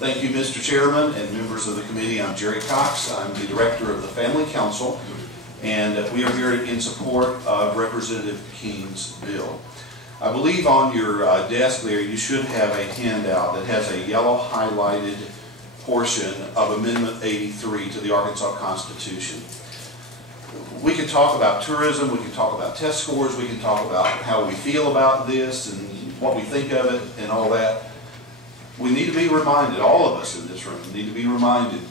Thank you, Mr. Chairman and members of the committee. I'm Jerry Cox. I'm the director of the Family Council, and we are here in support of Representative King's bill. I believe on your desk there you should have a handout that has a yellow highlighted portion of Amendment 83 to the Arkansas Constitution. We can talk about tourism, we can talk about test scores, we can talk about how we feel about this and what we think of it and all that. We need to be reminded, all of us in this room need to be reminded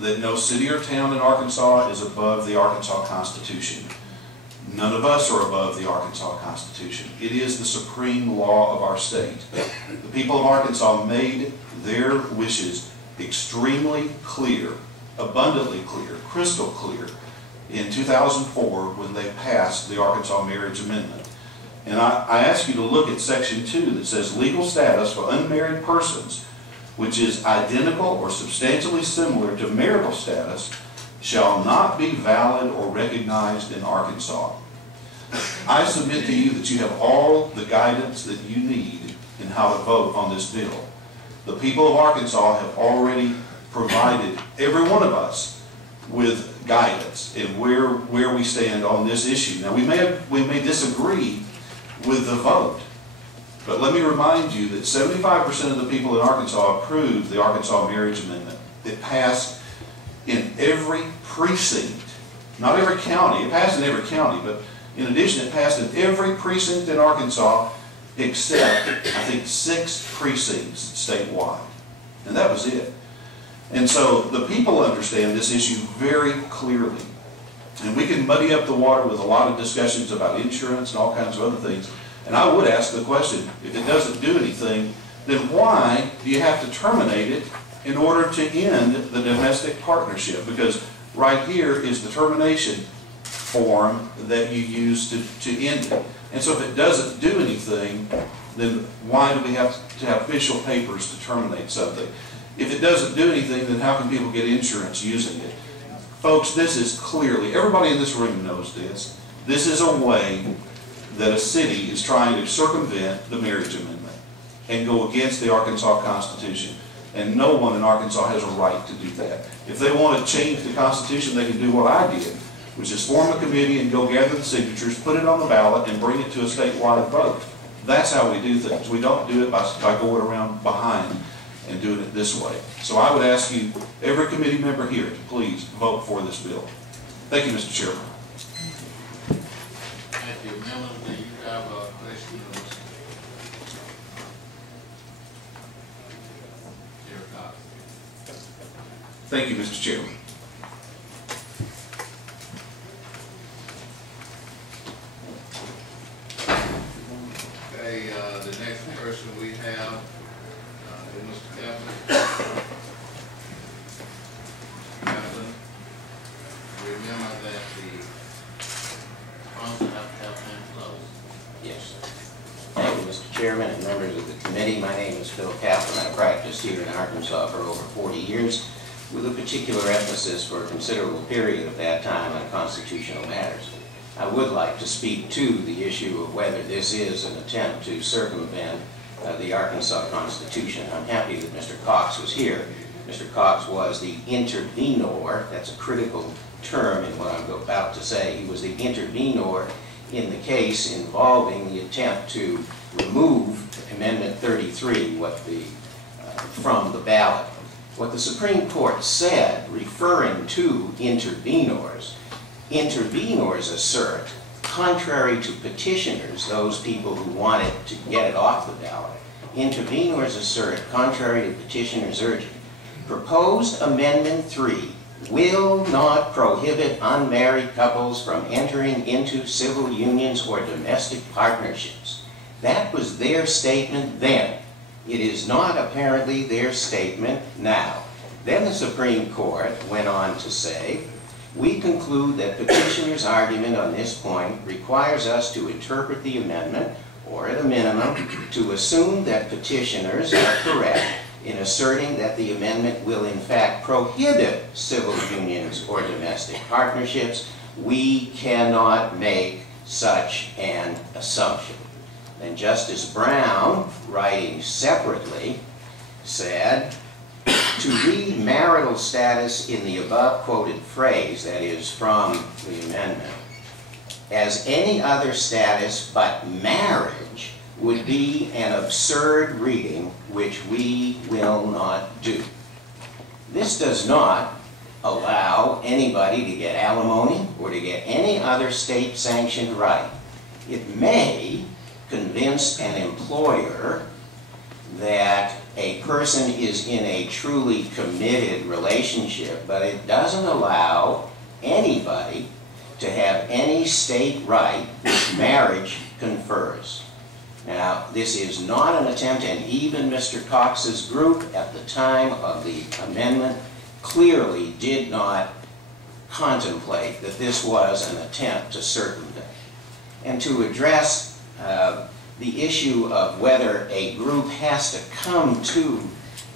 that no city or town in Arkansas is above the Arkansas Constitution. None of us are above the Arkansas Constitution. It is the supreme law of our state. The people of Arkansas made their wishes extremely clear, abundantly clear, crystal clear in 2004 when they passed the Arkansas Marriage Amendment. And I ask you to look at Section 2 that says legal status for unmarried persons, which is identical or substantially similar to marital status, shall not be valid or recognized in Arkansas. I submit to you that you have all the guidance that you need in how to vote on this bill. The people of Arkansas have already provided every one of us with guidance in where we stand on this issue. Now we may disagree with the vote, but let me remind you that 75% of the people in Arkansas approved the Arkansas Marriage Amendment. It passed in every precinct, not every county. It passed in every county, but in addition, it passed in every precinct in Arkansas except, I think, 6 precincts statewide. And that was it. And so the people understand this issue very clearly. And we can muddy up the water with a lot of discussions about insurance and all kinds of other things. And I would ask the question, if it doesn't do anything, then why do you have to terminate it in order to end the domestic partnership? Because right here is the termination form that you use to end it. And so if it doesn't do anything, then why do we have to have official papers to terminate something? If it doesn't do anything, then how can people get insurance using it? Folks, this is clearly, everybody in this room knows this. This is a way that a city is trying to circumvent the Marriage Amendment and go against the Arkansas Constitution. And no one in Arkansas has a right to do that. If they want to change the Constitution, they can do what I did, which is form a committee and go gather the signatures, put it on the ballot, and bring it to a statewide vote. That's how we do things. We don't do it by going around behind and doing it this way. So I would ask you, every committee member here, to please vote for this bill. Thank you, Mr. Chairman. Thank you. Members, do you have a question? Thank you, Mr. Chairman. Okay, the next person we have is Mr. Kaplan. Kaplan, remember that the sponsor have to have time closed. Yes, sir. Thank you, Mr. Chairman and members of the committee. My name is Phil Kaplan. I practiced here in Arkansas for over 40 years with a particular emphasis for a considerable period of that time on constitutional matters. I would like to speak to the issue of whether this is an attempt to circumvent the Arkansas Constitution. I'm happy that Mr. Cox was here. Mr. Cox was the intervenor. That's a critical term in what I'm about to say. He was the intervenor in the case involving the attempt to remove Amendment 33 from the ballot. What the Supreme Court said, referring to intervenors assert, contrary to petitioners, those people who wanted to get it off the ballot, intervenors assert, contrary to petitioners' urging, proposed Amendment 3 will not prohibit unmarried couples from entering into civil unions or domestic partnerships. That was their statement then. It is not apparently their statement now. Then the Supreme Court went on to say, we conclude that petitioner's argument on this point requires us to interpret the amendment, or at a minimum, to assume that petitioners are correct in asserting that the amendment will in fact prohibit civil unions or domestic partnerships. We cannot make such an assumption. Then Justice Brown, writing separately, said, to read marital status in the above quoted phrase, that is from the amendment, as any other status but marriage would be an absurd reading which we will not do. This does not allow anybody to get alimony or to get any other state-sanctioned right. It may convince an employer that a person is in a truly committed relationship, but it doesn't allow anybody to have any state right which marriage confers. Now, this is not an attempt, and even Mr. Cox's group at the time of the amendment clearly did not contemplate that this was an attempt to circumvent. And to address the issue of whether a group has to come to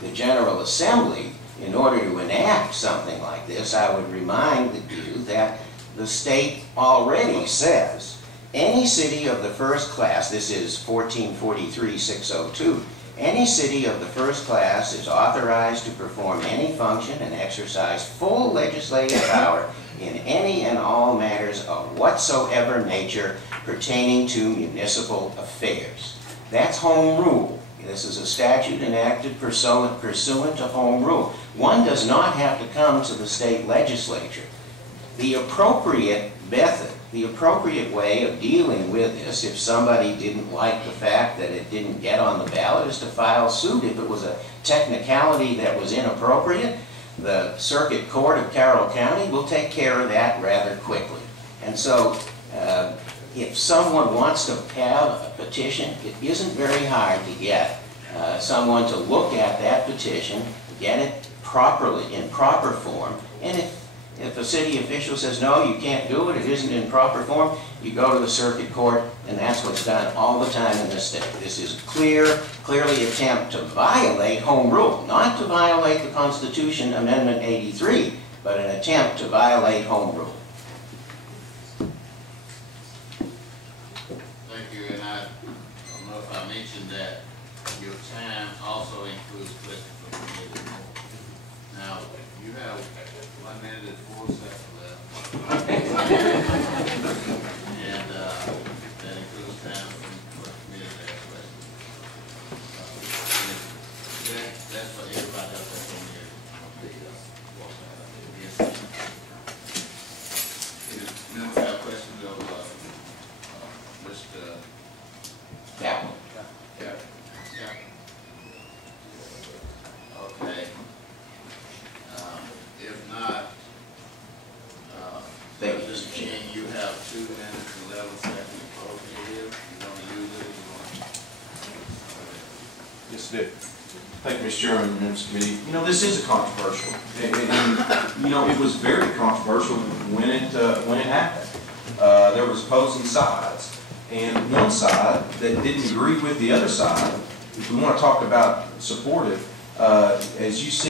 the General Assembly in order to enact something like this, I would remind you that the state already says any city of the first class, this is 1443-602, any city of the first class is authorized to perform any function and exercise full legislative power in any and all matters of whatsoever nature pertaining to municipal affairs. That's home rule. This is a statute enacted pursuant to home rule. One does not have to come to the state legislature. The appropriate method, the appropriate way of dealing with this, if somebody didn't like the fact that it didn't get on the ballot, is to file suit. If it was a technicality that was inappropriate, the Circuit Court of Carroll County will take care of that rather quickly. And so, if someone wants to have a petition, it isn't very hard to get someone to look at that petition, get it properly, in proper form, and if a city official says, no, you can't do it, it isn't in proper form, you go to the Circuit Court, and that's what's done all the time in this state. This is clearly attempt to violate home rule, not to violate the Constitution, Amendment 83, but an attempt to violate home rule. Thank you, and I don't know if I mentioned that your time also includes questions from the committee. Now, you have 1 minute and 4 seconds left. And that includes time for the committee to ask questions. That's for everybody else that's on here. Yes. Members have questions of Mr. Yeah. Yeah. Okay. If not, Thank you, Mr. King, you have 2 minutes and 11 seconds to close your deal. You want to use it? Yes, it did. Thank you, Mr. Chairman and members of the committee. You know, this is a controversial, and you know, it was very controversial when it happened. There was opposing sides, and one side that didn't agree with the other side. If we want to talk about supportive, as you see.